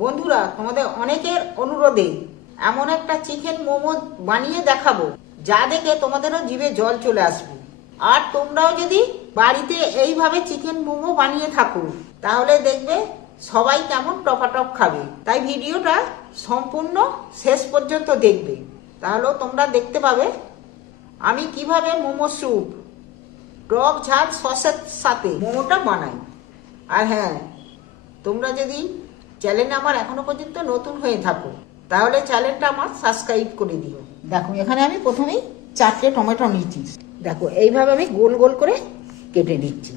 বন্ধুরা, তোমাদের অনেকের অনুরোধে এমন একটা চিকেন মোমো বানিয়ে দেখাবো, যা দেখে তোমাদেরও জিভে জল চলে আসবে। আর তোমরাও যদি বাড়িতে এইভাবে চিকেন মোমো বানিয়ে থাকো, তাহলে দেখবে সবাই কেমন টপাটপ খাবে। তাই ভিডিওটা সম্পূর্ণ শেষ পর্যন্ত দেখবে। তাহলেও তোমরা দেখতে পাবে আমি কীভাবে মোমো স্যুপ, টক ঝাল, সসের সাথে মোমোটা বানাই। আর হ্যাঁ তোমরা যদি চ্যানেল আমার এখনও পর্যন্ত নতুন হয়ে থাকো তাহলে চ্যানেলটা আমার সাবস্ক্রাইব করে দিও। দেখো, এখানে আমি প্রথমেই চারটে টমেটো নিয়েছি। দেখো, এইভাবে আমি গোল গোল করে কেটে নিচ্ছি।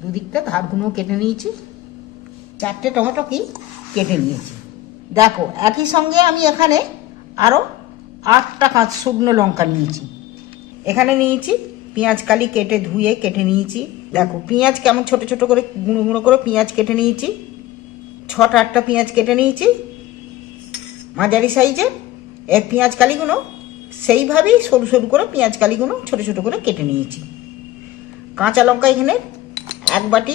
দুদিকটা ধারগুলো কেটে নিয়েছি। চারটে টমেটো কি কেটে নিয়েছি। দেখো, একই সঙ্গে আমি এখানে আরও আটটা কাঁচ শুকনো লঙ্কা নিয়েছি। এখানে নিয়েছি, পেঁয়াজ কালি কেটে ধুয়ে কেটে নিয়েছি। দেখো, পেঁয়াজ কেমন ছোট ছোট করে, গুঁড়ো গুঁড়ো করে পেঁয়াজ কেটে নিয়েছি। ছটা আটটা পেঁয়াজ কেটে নিয়েছি। মাঝারি সাইজে এর পেঁয়াজ কালিগুলো, সেইভাবেই সরু সরু করে পেঁয়াজ কালিগুলো ছোট ছোট করে কেটে নিয়েছি। কাঁচা লঙ্কা এখানে এক বাটি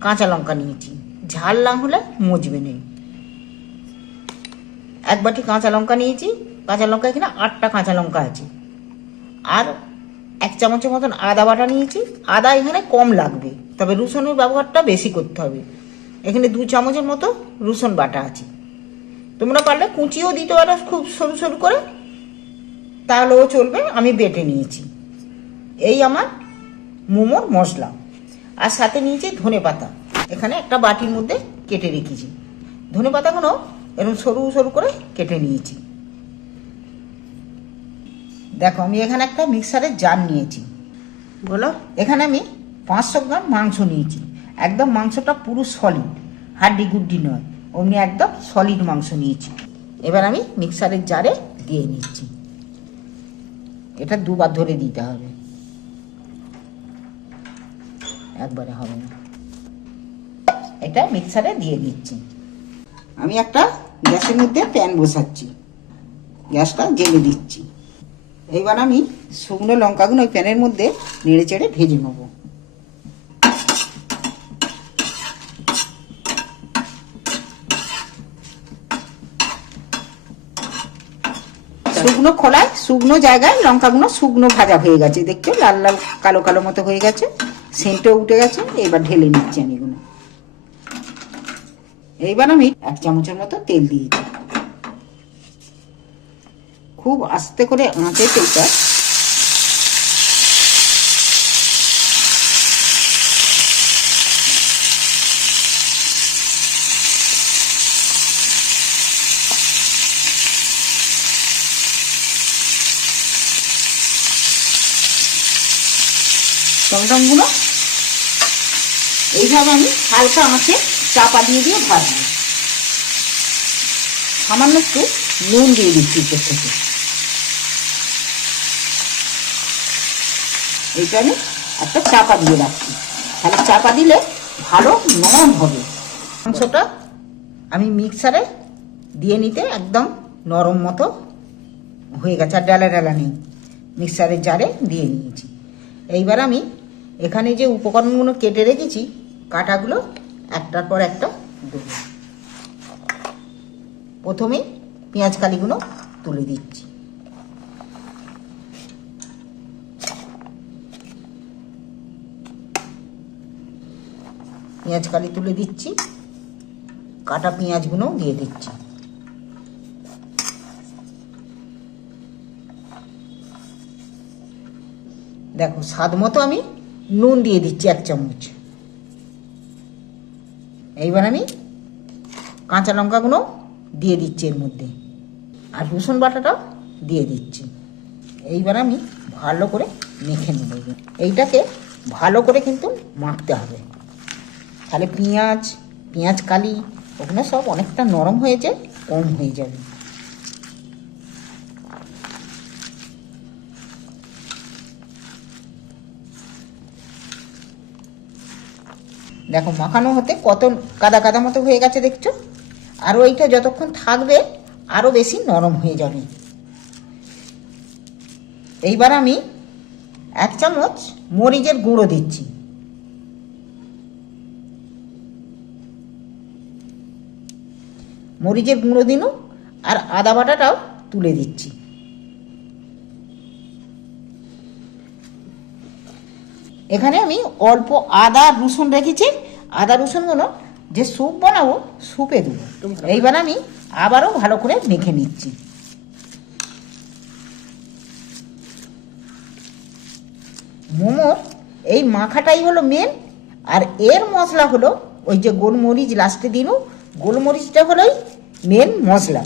কাঁচা লঙ্কা নিয়েছি। ঝাল না হলে মজবে নেই। এক বাটি কাঁচা লঙ্কা নিয়েছি, কাঁচা লঙ্কা এখানে আটটা কাঁচা লঙ্কা আছে। আর এক চামচের মতন আদা বাটা নিয়েছি। আদা এখানে কম লাগবে, তবে রসুনের ব্যবহারটা বেশি করতে হবে। এখানে দু চামচের মতো রসুন বাটা আছে। তোমরা পারলে কুচিও দিতে পারো খুব সরু সরু করে। তাহলেও চলবে, আমি বেটে নিয়েছি। এই আমার মোমোর মশলা। আর সাথে নিয়েছি ধনে পাতা। এখানে একটা বাটির মধ্যে কেটে রেখেছি। ধনে পাতাগুলো এরকম সরু সরু করে কেটে নিয়েছি। দেখো, আমি এখানে একটা মিক্সারের জার নিয়েছি। বলো? এখানে আমি পাঁচশো গ্রাম মাংস নিয়েছি। একদম মাংসটা পুরো সলিড হাড্ডি গুড্ডি নয়, অমনি একদম সলিড মাংস নিয়েছি। এবার আমি মিক্সারের জারে দিয়ে নিচ্ছি। এটা দুবার ধরে দিতে হবে। একবারে হবে না। এটা মিক্সারে দিয়ে দিচ্ছি। আমি একটা গ্যাসের মধ্যে প্যান বসাচ্ছি। গ্যাসটা জেলে দিচ্ছি। এইবার আমি শুকনো লঙ্কাগুলো ওই প্যানের মধ্যে নেড়ে চেড়ে ভেজে নেব। শুকনো খোলায়, শুকনো জায়গায় লঙ্কাগুলো শুকনো ভাজা হয়ে গেছে, দেখছ? লাল লাল, কালো কালো মতো হয়ে গেছে। সেন্টও উঠে গেছে, এবার ঢেলে নিচ্ছি আমি এগুলো। এইবার আমি এক চামচের মতো তেল দিয়েছি খুব আস্তে করে আঁচে তেলটা টমটমগুলো এইভাবে আমি হালকা আঁচে চাপা দিয়ে দিয়ে ভাজবো। সামান্য একটু নুন দিয়ে দিচ্ছি থেকে। এইটা আমি একটা চাপা দিয়ে রাখছি। তাহলে চাপা দিলে ভালো নরম হবে। মাংসটা আমি মিক্সারে দিয়ে নিতে একদম নরম মতো হয়ে গেছে, আর ডালা ডালা নেই। মিক্সারের জারে দিয়ে নিয়েছি। এইবার আমি এখানে যে উপকরণগুলো কেটে রেখেছি, কাটাগুলো একটার পর একটা দেবো। প্রথমে পেঁয়াজ কালিগুলো তুলে দিচ্ছি। পেঁয়াজ কালি তুলে দিচ্ছি, কাটা পেঁয়াজগুলোও দিয়ে দিচ্ছি। দেখো, স্বাদ মতো আমি নুন দিয়ে দিচ্ছি এক চামচ। এইবার আমি কাঁচা লঙ্কাগুলো দিয়ে দিচ্ছি এর মধ্যে, আর রসুন বাটাটাও দিয়ে দিচ্ছি। এইবার আমি ভালো করে মেখে নেব। এইটাকে ভালো করে কিন্তু মাখতে হবে। তাহলে পেঁয়াজ পেঁয়াজ, কালি ওখানে সব অনেকটা নরম হয়েছে কম হয়ে যাবে। দেখো, মাখানো হতে কত কাদা কাদা মতো হয়ে গেছে, দেখছ? আর ওইটা যতক্ষণ থাকবে আরও বেশি নরম হয়ে যাবে। এইবার আমি এক চামচ মরিচের গুঁড়ো দিচ্ছি। মরিচের গুঁড়ো দিনু আর আদা বাটাটাও তুলে দিচ্ছি। এখানে আমি অল্প আদা, রসুন রেখেছি। আদা, রসুনগুলো যে স্যুপ বানাবো স্যুপে দেবো। এইবার আমি আবারও ভালো করে মেখে নিচ্ছি। মোমোর এই মাখাটাই হলো মেন আর এর মশলা হলো ওই যে গোলমরিচ লাস্টে দিনু গোলমরিচটা হলোই মেন মশলা।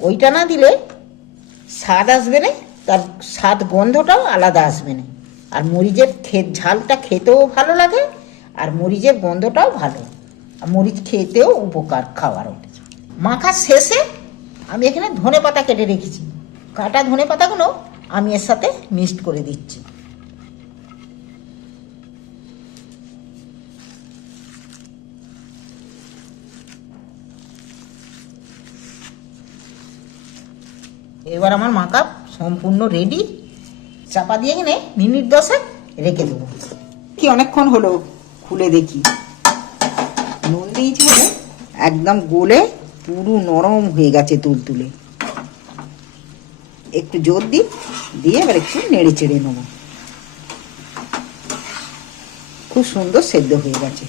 ওইটা না দিলে স্বাদ আসবে না, তার স্বাদ গন্ধটাও আলাদা আসবে না। আর মরিচের খে, ঝালটা খেতেও ভালো লাগে, আর মরিচের গন্ধটাও ভালো। আর মরিচ খেতেও উপকার খাওয়ার মাখার শেষে আমি এখানে ধনে পাতা কেটে রেখেছি। কাটা ধনে পাতাগুলো আমি এর সাথে মিক্সড করে দিচ্ছি। এবার আমার মাখা সম্পূর্ণ রেডি চাপা দিয়ে কিনে মিনিট দশেক রেখে দেবো। কি অনেকক্ষণ হলো খুলে দেখি। নুন দিয়েছি বলে একদম গোলে পুরো নরম হয়ে গেছে তুলতুলে। একটু জোর দিই, দিয়ে এবার একটু নেড়ে চেড়ে নেব। খুব সুন্দর সেদ্ধ হয়ে গেছে।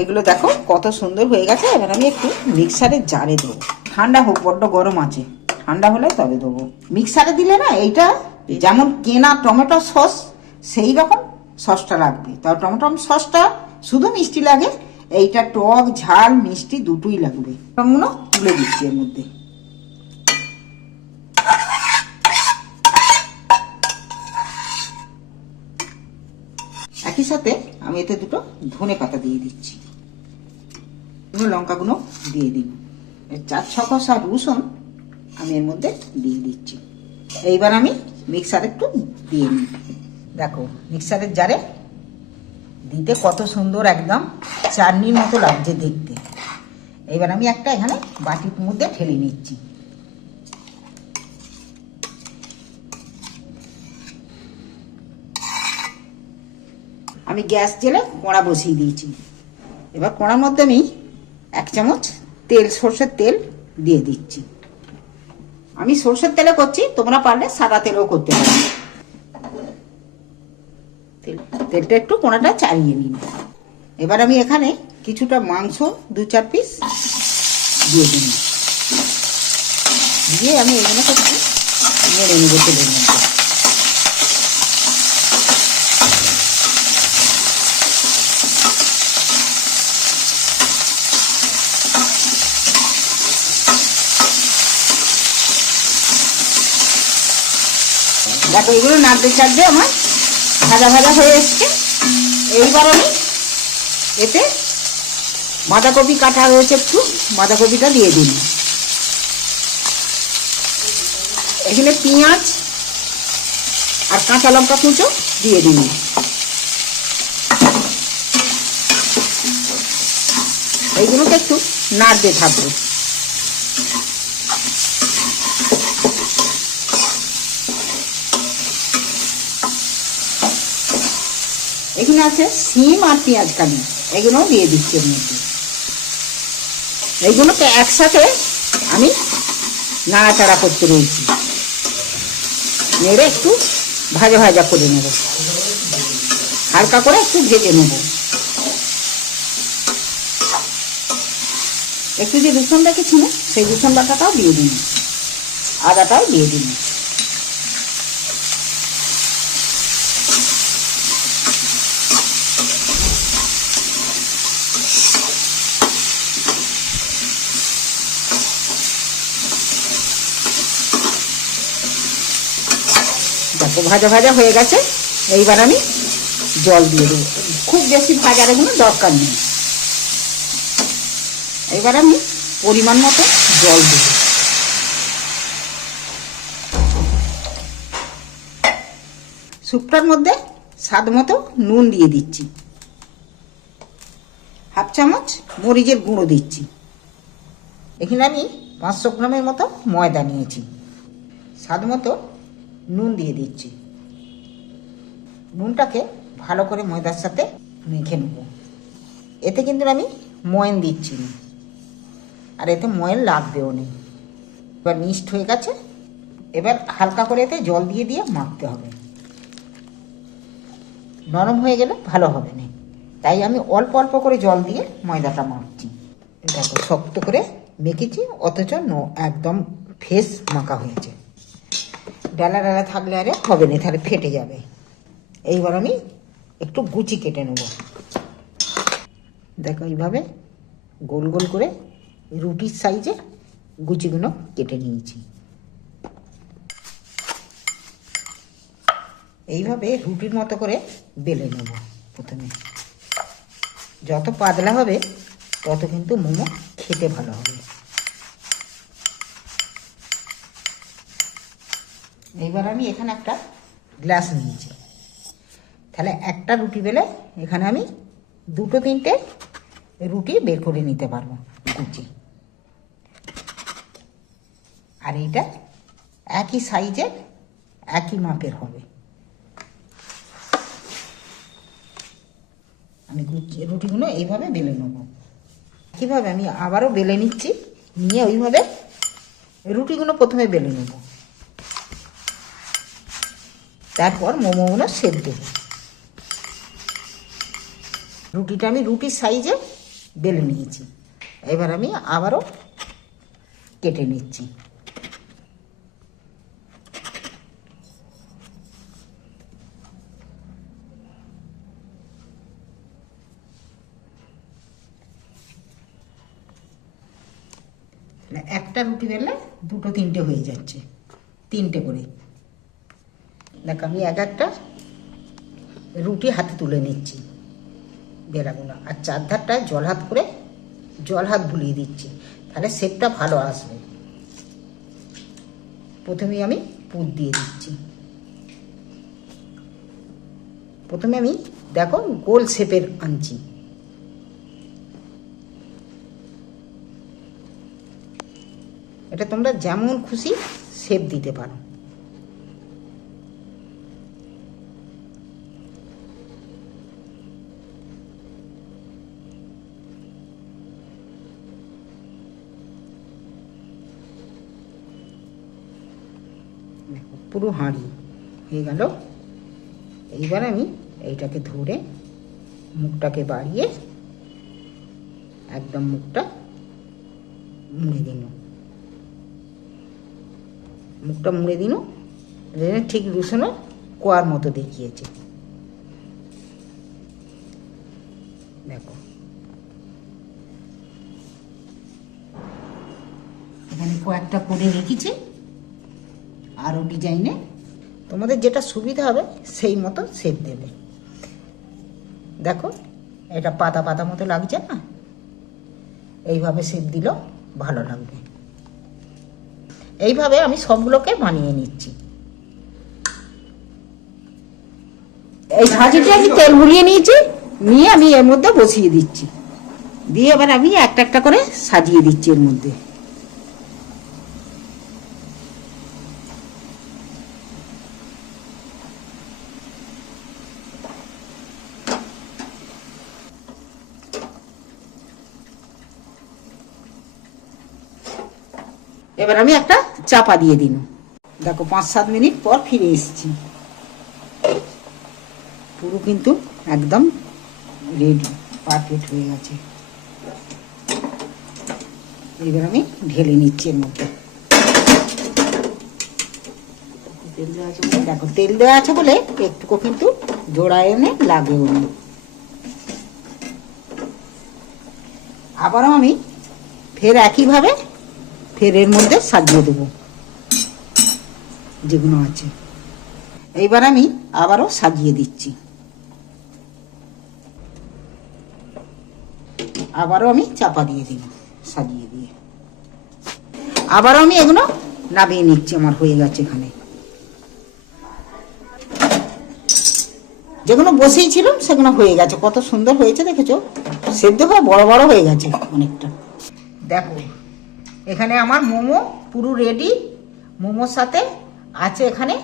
এগুলো দেখো, কত সুন্দর হয়ে গেছে। এবার আমি একটু মিক্সারের জারে দেবো। ঠান্ডা হোক, বড্ড গরম আছে। ঠান্ডা হলে তবে দেবো। মিক্সারে দিলে না, এইটা যেমন কেনা টমেটো সস, সেই রকম সসটা লাগবে। তাও টমেটো সসটা শুধু মিষ্টি লাগে, এইটা টক, ঝাল, মিষ্টি দুটোই লাগবে। তুলে দিচ্ছি এর মধ্যে। একই সাথে আমি এতে দুটো ধনে পাতা দিয়ে দিচ্ছি। লঙ্কাগুলো দিয়ে দিন। চার, ছ কষা রসুন আমি এর মধ্যে দিয়ে দিচ্ছি। এইবার আমি মিক্সার একটু দিয়ে নিই। দেখো, মিক্সারের জারে দিতে কত সুন্দর একদম চাটনির মতো লাগছে দেখতে। এইবার আমি একটা এখানে বাটির মধ্যে ঠেলে নিচ্ছি। আমি গ্যাস জেলে কড়া বসিয়ে দিয়েছি। এবার কড়ার মধ্যে আমি এক চামচ তেল, সর্ষের তেল দিয়ে দিচ্ছি। আমি সর্ষের তেলে করছি, তোমরা পারলে সাদা তেলেও করতে পারো। তেল- তেলটা একটু কোনাটা চালিয়ে নিন। এবার আমি এখানে কিছুটা মাংস, দু চার পিস দিয়ে দিন দিয়ে আমি এখানে একটু নেড়ে নেব তেলের মধ্যে দেখো, এগুলো নাড়তে চাড়তে আমার ভাজা ভাজা হয়ে এসছে। এইবার আমি এতে বাঁধাকপি কাটা রয়েছে একটু, বাঁধাকপিটা দিয়ে দিন এখানে পেঁয়াজ আর কাঁচা লঙ্কা কুচো দিয়ে দিন এইগুলোকে একটু নাড়তে থাকব। এখানে আছে সিম আর পেঁয়াজ কালি। এগুলোও দিয়ে দিচ্ছি এর মধ্যে এইগুলোকে একসাথে আমি নাড়াচাড়া করতে রয়েছি। নেড়ে একটু ভাজা ভাজা করে নেব। হালকা করে একটু ভেজে নেব। একটু যে রসুন রেখেছি না, সেই রসুন বাটাটাও দিয়ে দিন আদাটাও দিয়ে দিন দেখো, ভাজা ভাজা হয়ে গেছে। এইবার আমি জল দিয়ে দেবো। খুব বেশি ভাজার এগুলো দরকার নেই। এবার আমি পরিমাণ মতো জল দেব। স্যুপটার মধ্যে স্বাদ মতো নুন দিয়ে দিচ্ছি। হাফ চামচ মরিচের গুঁড়ো দিচ্ছি। এখানে আমি পাঁচশো গ্রামের মতো ময়দা নিয়েছি। স্বাদ মতো নুন দিয়ে দিচ্ছি। নুনটাকে ভালো করে ময়দার সাথে মেখে নেব। এতে কিন্তু আমি ময়ন দিচ্ছি না। আর এতে ময়ন লাগবেও নেই এবার মিক্সড হয়ে গেছে। এবার হালকা করে এতে জল দিয়ে দিয়ে মাখতে হবে। নরম হয়ে গেলে ভালো হবে না। তাই আমি অল্প অল্প করে জল দিয়ে ময়দাটা মাখছি। দেখো, শক্ত করে মেখেছি, অথচ একদম ফেস মাখা হয়েছে। ডালা ডালা থাকলে আরে হবে না, তাহলে ফেটে যাবে। এইবার আমি একটু গুচি কেটে নেব। দেখো এইভাবে গোল গোল করে রুটির সাইজে গুচিগুলো কেটে নিয়েছি। এইভাবে রুটির মতো করে বেলে নেব প্রথমে। যত পাতলা হবে, তত কিন্তু মোমো খেতে ভালো হবে। এইবার আমি এখানে একটা গ্লাস নিয়েছি। তাহলে একটা রুটি বেলে এখানে আমি দুটো তিনটে রুটি বের করে নিতে পারব কুচি। আর এইটা একই সাইজের, একই মাপের হবে। আমি রুটিগুলো এইভাবে বেলে নেব। কীভাবে আমি আবারও বেলে নিচ্ছি, নিয়ে ওইভাবে রুটিগুলো প্রথমে বেলে নেব। তারপর মোমোগুলো সেদ্ধ। রুটিটা আমি রুটির সাইজে বেলে নিয়েছি। এবার আমি আবারও কেটে নিচ্ছি। মানে একটা রুটি বেললে দুটো তিনটে হয়ে যাচ্ছে। তিনটে করে। দেখ, আমি এক একটা রুটি হাতে তুলে নিচ্ছি। বেলাগুলো আর চারধারটায় জল হাত করে, জল হাত বুলিয়ে দিচ্ছি। তাহলে শেপটা ভালো আসবে। প্রথমে আমি পুর দিয়ে দিচ্ছি। প্রথমে আমি, দেখো, গোল শেপের আনছি। এটা তোমরা যেমন খুশি শেপ দিতে পারো দেখো, পুরো হাঁড়ি। হয়ে গেল। এইবার আমি এইটাকে ধরে মুখটাকে বাড়িয়ে একদম মুখটা মুড়ে দিন। মুখটা মুড়ে দিন। ঠিক রুশনো কোয়ার মতো দেখিয়েছে। দেখো। এখানে কয়েকটা করে রেখেছি। আরও ডিজাইনে তোমাদের যেটা সুবিধা হবে সেই মতো শেপ দেবে। দেখো, এটা পাতা পাতা মতো লাগছে না? এইভাবে শেপ দিলেও ভালো লাগবে। এইভাবে আমি সবগুলোকে বানিয়ে নিচ্ছি। এই সাজিটা আমি তেল গুলিয়ে নিয়েছি, নিয়ে আমি এর মধ্যে বসিয়ে দিচ্ছি। দিয়ে এবার আমি একটা একটা করে সাজিয়ে দিচ্ছি এর মধ্যে। এবার আমি একটা চাপা দিয়ে দিন। দেখো পাঁচ সাত মিনিট পর ফিরে এসেছি। পুরো কিন্তু একদম রেডি পারফেক্ট হয়ে গেছে। এবার আমি ঢেলে নিচ্ছি এর মধ্যে। তেল দেওয়া আছে দেখো তেল দেওয়া আছে বলে একটুকু কিন্তু জোড়ায় এনে লাগেও না। আবারও আমি ফের একইভাবে ফের এর মধ্যে সাজিয়ে দেবো। যেগুলো আছে। এইবার আমি আবারও সাজিয়ে দিচ্ছি। আবারও আমি চাপা দিয়ে দিই সাজিয়ে দিয়ে। আবারও আমি এগুলো নামিয়ে নিচ্ছি, আমার হয়ে গেছে এখানে। যেগুলো বসেই ছিলাম, সেগুলো হয়ে গেছে। কত সুন্দর হয়েছে, দেখেছ? সেদ্ধ হয়ে বড় বড় হয়ে গেছে অনেকটা। দেখো এখানে আমার মোমো পুরো রেডি মোমোর সাথে আছে এখানে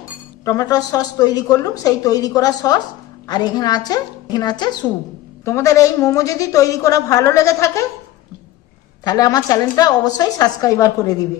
টমেটোর সস তৈরি করলুম, সেই তৈরি করা সস আর এখানে আছে এখানে আছে স্যুপ তোমাদের এই মোমো যদি তৈরি করা ভালো লেগে থাকে, তাহলে আমার চ্যানেলটা অবশ্যই সাবস্ক্রাইবার করে দিবে।